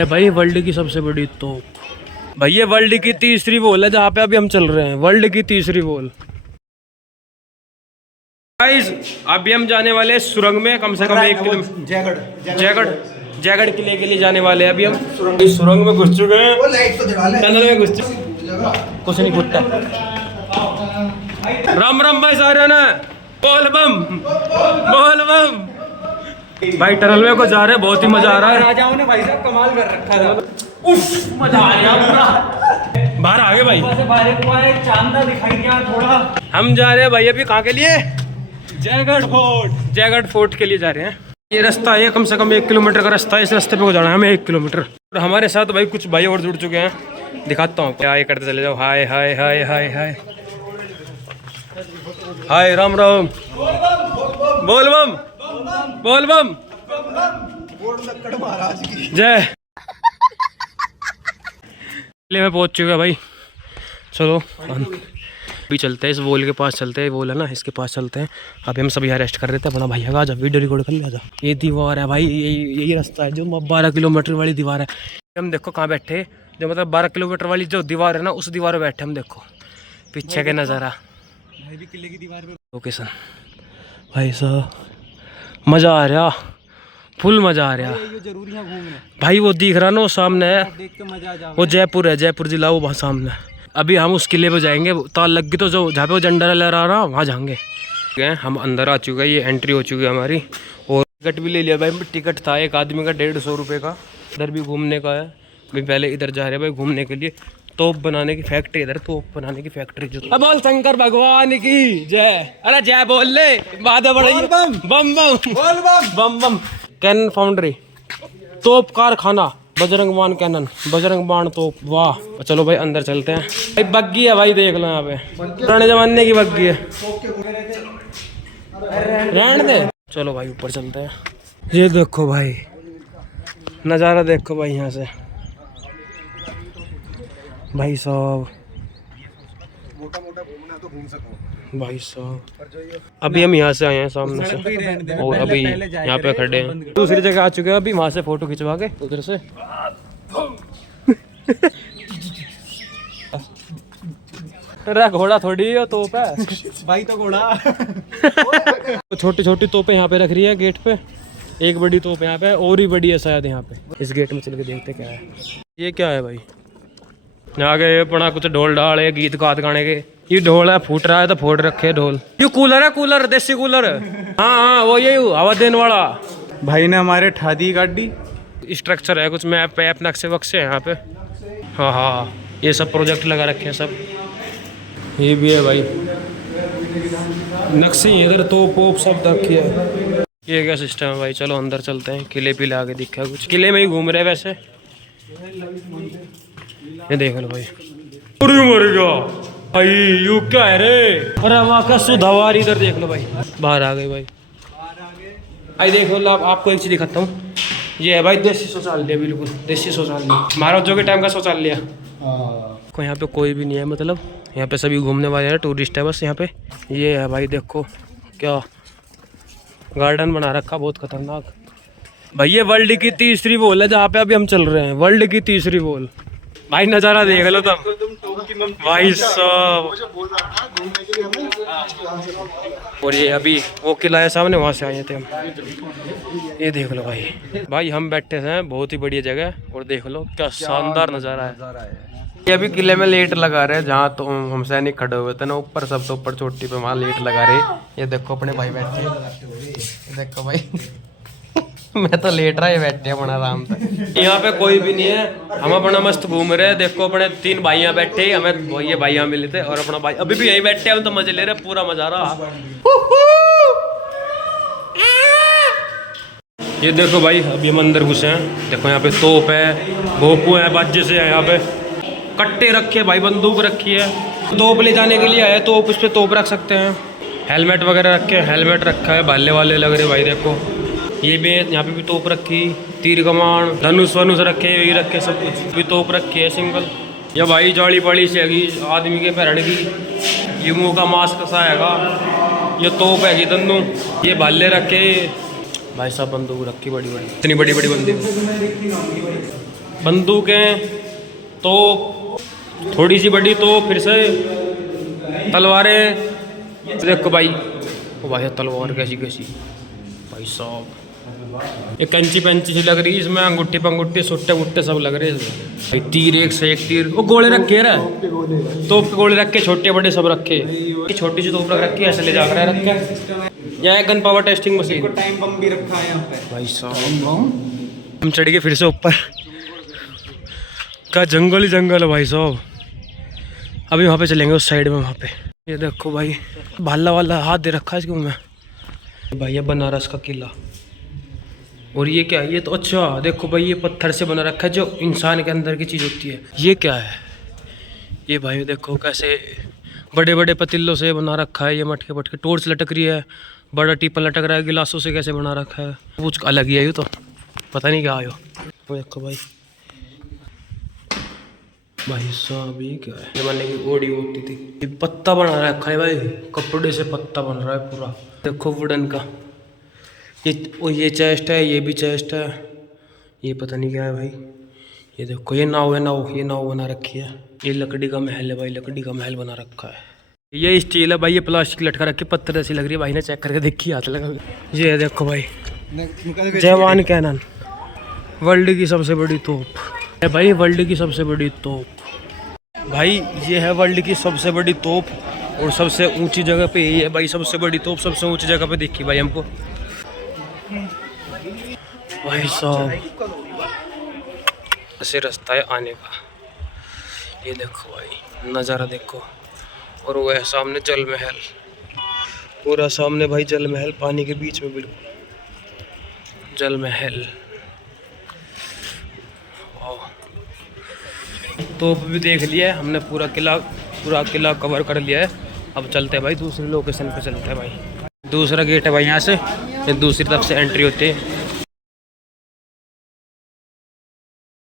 भाई वर्ल्ड की सबसे बड़ी तोप भाई, ये वर्ल्ड की तीसरी वॉल है जहाँ पे अभी हम चल रहे हैं। वर्ल्ड की तीसरी वॉल। गाइस अभी हम जाने वाले हैं सुरंग में, कम से कम 1 किलोमीटर। जयगढ़ किले के लिए जाने वाले हैं अभी हम। सुरंग में घुस चुके हैं, टनल में घुस चुके। कुछ नहीं फुटता। राम राम भाई सारे ना, बोल बम बोल बम। भाई टनल में को जा रहे हैं, बहुत ही मजा आ रहा है। राजाओं ने भाई साहब कमाल कर रखा था। उफ मजा आ गया पूरा। बाहर आ गए भाई, चांदा दिखाई दिया थोड़ा। हम जा रहे हैं भाई अभी कहाँ के लिए? जयगढ़ फोर्ट। जयगढ़ फोर्ट के लिए जा रहे हैं। ये रास्ता है कम से कम 1 किलोमीटर का रास्ता है। इस रास्ते पे को जाना है हमें 1 किलोमीटर। और हमारे साथ भाई कुछ भाई और जुड़ चुके हैं, दिखाता हूँ क्या ये करते चले जाओ। हाय हाय हाय हाय हाय हाय, राम राम, बोल बम बोल बम, जय। में पहुंच चुके हैं भाई। चलो अभी चलते हैं, इस वॉल के पास चलते हैं। वॉल है ना, इसके पास चलते हैं। अभी हम सभी अरेस्ट कर रहे थे अपना भाई। आजा वीडियो रिकॉर्ड कर ले, आजा। ये दीवार है भाई, यही रास्ता है जो 12 किलोमीटर वाली दीवार है। हम देखो कहाँ बैठे, जो मतलब 12 किलोमीटर वाली जो दीवार है ना, उस दीवार पर बैठे हम। देखो पीछे के नज़ारा, किले की दीवार पे लोकेशन। भाई साहब मज़ा आ रहा, फुल मज़ा आ रहा भाई। वो दिख रहा ना वो सामने है, वो जयपुर है, जयपुर जिला वो वहाँ सामने। अभी हम उस किले पे जाएंगे, ताल लग गई तो जो जहाँ पे वो झंडा लहरा रहा वहाँ जाएंगे। हम अंदर आ चुके हैं, ये एंट्री हो चुकी है हमारी। और टिकट भी ले लिया भाई। टिकट था एक आदमी का 150 रुपये का। इधर भी घूमने का है भाई। पहले इधर जा रहे हैं भाई घूमने के लिए। तोप बनाने की फैक्ट्री, इधर तोप बनाने की फैक्ट्री जो। अब बोल शंकर भगवान की जय। अरे जय बोल ले, बात बड़ी। बम बम बम बम बम। कैनन फाउंड्री, तोप कारखाना, बजरंग बाण कैनन, बजरंग बाण तोप। वाह चलो भाई अंदर चलते हैं। भाई बग्गी है भाई, देख लो यहाँ पे पुराने जमाने की बग्गी है। रहने दे, चलो भाई ऊपर चलते हैं। ये देखो भाई नज़ारा, देखो भाई यहाँ से भाई साहब। भाई साहब अभी हम यहाँ से आए हैं सामने से, और अभी यहाँ पे खड़े हैं। दूसरी जगह आ चुके हैं अभी, वहाँ से फोटो खिंचवा के उधर से। घोड़ा थोड़ी है, तोप है भाई। तो घोड़ा छोटी छोटी तोपें यहाँ पे रख रही है गेट पे। एक बड़ी तोप यहाँ पे और ही बड़ी है शायद यहाँ पे। इस गेट में चल के देखते क्या है। ये क्या है भाई? आगे अपना कुछ ढोल ढाल है, गीत गात गाने के। ये ढोल है, फूट रहा है तो फोड़ रखे ढोल। ये कूलर है, कूलर देसी कूलर। हाँ हाँ वो यही हवा देने वाला। भाई ने हमारे ठादी गाड़ी स्ट्रक्चर है कुछ मैप पे, नक्शे वक्शे हैं यहाँ पे। हाँ हाँ ये सब प्रोजेक्ट लगा रखे हैं सब। ये भी है भाई नक्शे, इधर तोप वोप सब रखी है। ये क्या सिस्टम है भाई? चलो अंदर चलते हैं। किले पे आगे दिखा कुछ, किले में ही घूम रहे वैसे। ये देख लो भाई, मरेगा भाई। यू क्या है रे? अरे वहाँ का सुधार इधर देख लो भाई। बाहर आ गए भाई। आई देखो लो, आपको एक चीज दिखाता हूँ। ये है भाई देसी शौचालय, बिल्कुल देसी शौचालय, महाराजों के टाइम का शौचालय। को यहाँ पे कोई भी नहीं है, मतलब यहाँ पे सभी घूमने वाले हैं, टूरिस्ट है बस यहाँ पे। ये है भाई देखो क्या गार्डन बना रखा, बहुत खतरनाक भाई। ये वर्ल्ड की तीसरी वॉल है जहाँ पे अभी हम चल रहे हैं। वर्ल्ड की तीसरी वॉल भाई, नज़ारा देख लो तुम भाई साहब। और ये अभी वो किला है सामने, वहाँ से आए थे हम। ये देख लो भाई। भाई हम बैठे हैं बहुत ही बढ़िया जगह, और देख लो क्या शानदार नज़ारा है। ये अभी किले में लेट लगा रहे हैं, जहाँ तो हम सैनिक खड़े हुए थे ना ऊपर, सब तो ऊपर चोटी पे वहाँ लेट लगा रहे। ये देखो अपने भाई बैठे, ये देखो भाई मैं तो लेट रहा है, बैठे अपना आराम से। यहाँ पे कोई भी नहीं है, हम अपना मस्त घूम रहे हैं। देखो अपने 3 भाइयाँ बैठे, हमें ये भाइयाँ मिले थे, और अपना भाई अभी भी यहीं बैठे हैं। हम तो मजे ले रहे हैं, पूरा मजा आ रहा। ये देखो भाई अभी हम अंदर घुसे हैं। देखो यहाँ पे तोप है, भोपू है, बाजे से है, यहाँ पे कट्टे रखे भाई, बंदूक रखी है। तोप ले जाने के लिए आया, तोप उस पर तोप रख सकते हैं। हेलमेट वगैरह रखे, हेलमेट रखा है, भाले वाले लग रहे भाई। देखो ये भी यहाँ पे भी तोप रखी, तीर कमान, धनुष वनुष रखे, ये रखे, सब कुछ भी तोप रखी है सिंगल। या भाई जाली पड़ी से हैगी आदमी के पैरण की। ये मुँह का मास्क सा हैगा। ये तोप हैगी दंदू। ये भाले रखे भाई साहब, बंदूक रखी बड़ी बड़ी, इतनी बड़ी बड़ी बंदूक। बंदूकें, तोप, थोड़ी सी बड़ी तोप, फिर से तलवारें। देखो भाई, ओ भाई तलवार कैसी कैसी भाई साहब। ये कंची पेंची सी लग रही है इसमें, अंगूठी पंगूठी सुट्टे वुट्टे सब लग रहे हैं इसमें। भाई तीर एक से एक तीर। वो गोले रखे रहा, तोप के गोले रखे, छोटे बड़े सब रखे। छोटी सी तोप रख रखी है, ऐसे ले जा रहा है रखे। यहाँ gun power testing machine, time bomb भी रखा है यहाँ पे भाई साहब। हम चढ़ गए फिर से ऊपर का, जंगल ही जंगल है भाई साहब। अभी वहाँ पे चलेंगे उस साइड में, वहाँ पे। ये देखो भाई, भाला वाला हाथ दे रखा है इसके मुँह में। भाई ये बनारस का किला। और ये क्या है? ये तो अच्छा देखो भाई, ये पत्थर से बना रखा है, जो इंसान के अंदर की चीज़ होती है। ये क्या है? ये भाई देखो कैसे बड़े बड़े पतीलों से बना रखा है। ये मटके पटके, टॉर्च लटक रही है, बड़ा टीपा लटक रहा है, गिलासों से कैसे बना रखा है। कुछ अलग ही है ये तो, पता नहीं क्या आयो। वो देखो भाई, भाई साहब ये क्या है? जमाने की घोड़ी होती थी। ये पत्ता बना रखा है भाई, कपड़े से पत्ता बन रहा है पूरा। देखो वुडन का ये चेस्ट है, ये भी चेस्ट है। ये पता नहीं क्या है भाई। ये देखो ये नाव है, नाव, ये नाव बना रखी है। ये लकड़ी का महल है भाई, लकड़ी का महल बना रखा है। ये स्टील है भाई, ये प्लास्टिक लटका रखी, पत्थर ऐसी लग रही है। भाई ने चेक करके देखी, हाथ लगा। ये देखो भाई, जवान कैनन, वर्ल्ड की सबसे बड़ी तोप है भाई, वर्ल्ड की सबसे बड़ी तोप भाई। ये है वर्ल्ड की सबसे बड़ी तोप, और सबसे ऊंची जगह पे यही है भाई। सबसे बड़ी तोप सबसे ऊंची जगह पे देखी भाई हमको। भाई साहब ऐसे रास्ता है आने का। ये देखो भाई नज़ारा देखो। और वो है सामने जल महल, पूरा सामने भाई जल महल, पानी के बीच में बिल्कुल जल महल। तो भी देख लिया है हमने, पूरा किला कवर कर लिया है। अब चलते हैं भाई दूसरी लोकेशन पे, चलते हैं भाई। दूसरा गेट है भाई, यहाँ से ये दूसरी तरफ से एंट्री होती है।